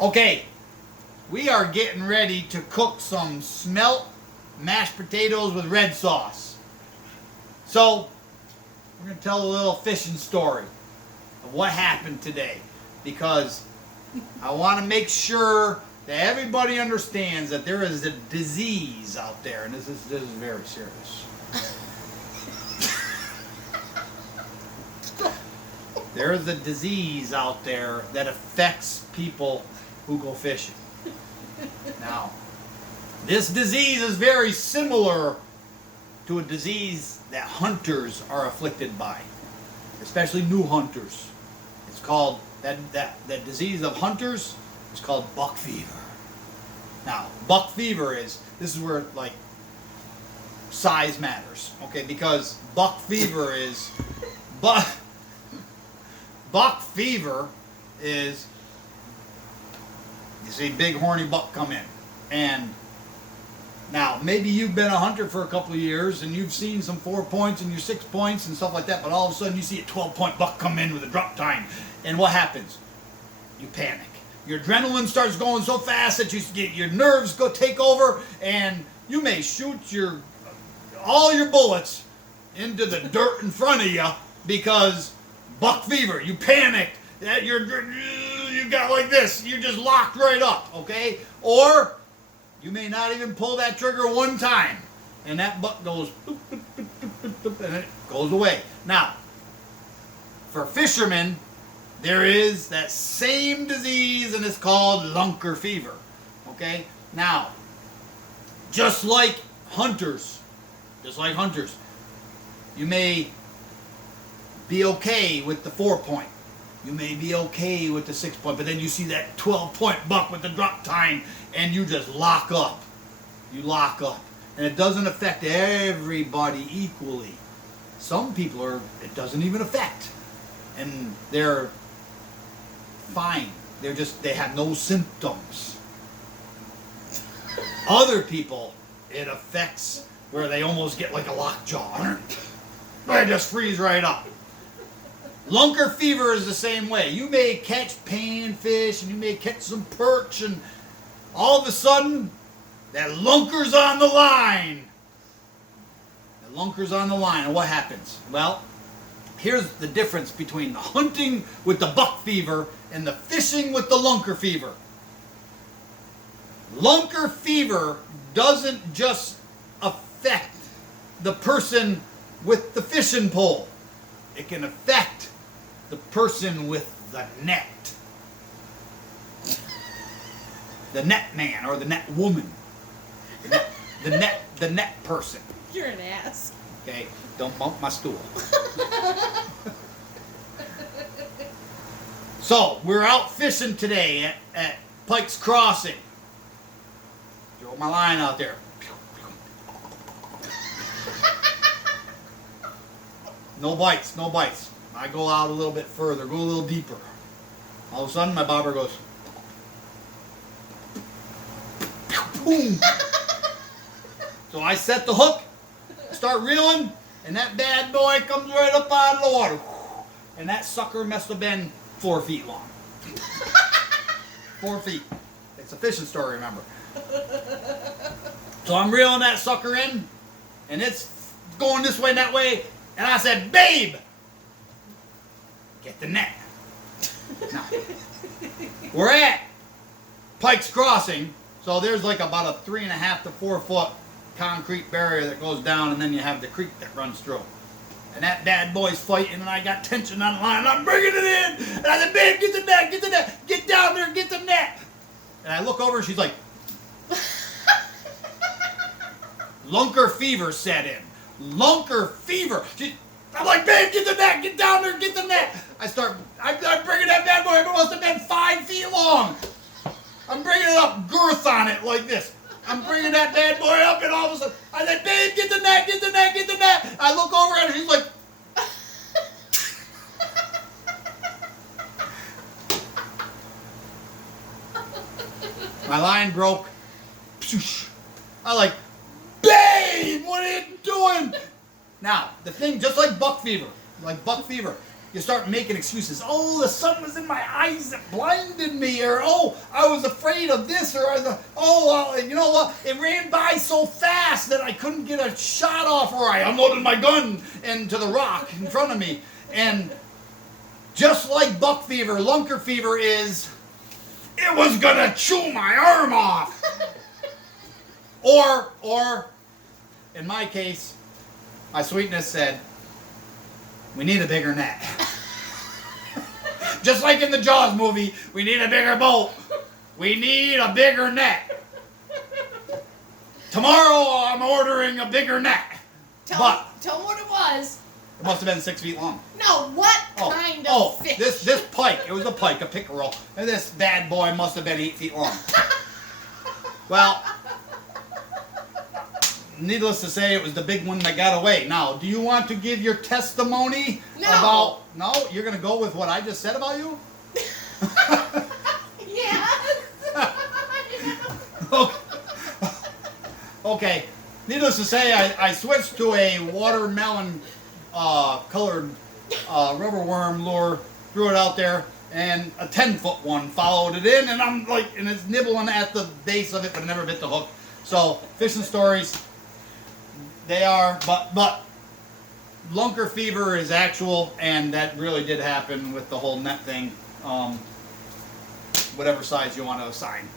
Okay, we are getting ready to cook some smelt mashed potatoes with red sauce. So, we're going to tell a little fishing story of what happened today, because I want to make sure that everybody understands that there is a disease out there, and this is very serious. There is a disease out there that affects people who go fishing. Now, this disease is very similar to a disease that hunters are afflicted by, especially new hunters. It's called, that disease of hunters is called buck fever. Now, buck fever this is where, like, size matters, okay? Because buck fever is, buck fever is, you see big horny buck come in. And now, maybe you've been a hunter for a couple of years and you've seen some 4 points and your 6 points and stuff like that, but all of a sudden you see a 12-point buck come in with a drop tine. And what happens? You panic. Your adrenaline starts going so fast that your nerves go take over, and you may shoot all your bullets into the dirt in front of you because buck fever. You panicked. You got like this. You just locked right up, okay? Or you may not even pull that trigger one time, and that buck goes boop, boop, boop, boop, boop, and it goes away. Now, for fishermen, there is that same disease, and it's called Lunker Fever, okay? Now, just like hunters, you may be okay with the 4-point. You may be okay with the 6-point, but then you see that 12-point buck with the drop tine, and you just lock up. You lock up. And it doesn't affect everybody equally. Some people it doesn't even affect. And they're fine. They have no symptoms. Other people, it affects where they almost get like a lockjaw. They just freeze right up. Lunker fever is the same way. You may catch panfish and you may catch some perch, and all of a sudden, that lunker's on the line. The lunker's on the line, and what happens? Well, here's the difference between the hunting with the buck fever and the fishing with the lunker fever. Lunker fever doesn't just affect the person with the fishing pole. It can affect the person with the net. The net man or the net woman. The net person. You're an ass. Okay, don't bump my stool. So, we're out fishing today at Pike's Crossing. Throw my line out there. No bites, no bites. I go out a little bit further, go a little deeper. All of a sudden, my bobber goes, boom. So I set the hook, start reeling, and that bad boy comes right up out of the water. And that sucker must have been 4 feet long. 4 feet. It's a fishing story, remember. So I'm reeling that sucker in, and it's going this way and that way, and I said, babe, get the net. Now, we're at Pike's Crossing, so there's like about a 3.5 to 4 foot concrete barrier that goes down, and then you have the creek that runs through. And that bad boy's fighting, and I got tension on the line, and I'm bringing it in, and I said, babe, get the net, get down there, get the net. And I look over, and she's like, Lunker fever set in. Lunker fever. I'm like, babe, get the net, get down there, get the net. I'm bringing that bad boy, it must have been 5 feet long. I'm bringing it up, girth on it like this. I'm bringing that bad boy up, and all of a sudden, I said, babe, get the net, get the net, get the net. I look over at her, she's like, my line broke. I like, babe, what are you doing? Now, the thing, just like buck fever, you start making excuses. Oh, the sun was in my eyes that blinded me, or oh, I was afraid of this, or you know what? It ran by so fast that I couldn't get a shot off, or I unloaded my gun into the rock in front of me. And just like buck fever, lunker fever is, it was gonna chew my arm off. Or, in my case, my sweetness said, we need a bigger net. Just like in the Jaws movie, we need a bigger boat. We need a bigger net. Tomorrow I'm ordering a bigger net. Tell them what it was. It must have been 6 feet long. No, what kind of fish? This pike. It was a pike, a pickerel. And this bad boy must have been 8 feet long. Well, needless to say, it was the big one that got away. Now, do you want to give your testimony about... No? You're going to go with what I just said about you? Yes. Okay. Needless to say, I switched to a watermelon colored rubber worm lure, threw it out there, and a 10-foot one followed it in, and I'm like, and it's nibbling at the base of it, but it never bit the hook. So, fishing stories, they are, but lunker fever is actual, and that really did happen with the whole net thing, whatever size you want to assign.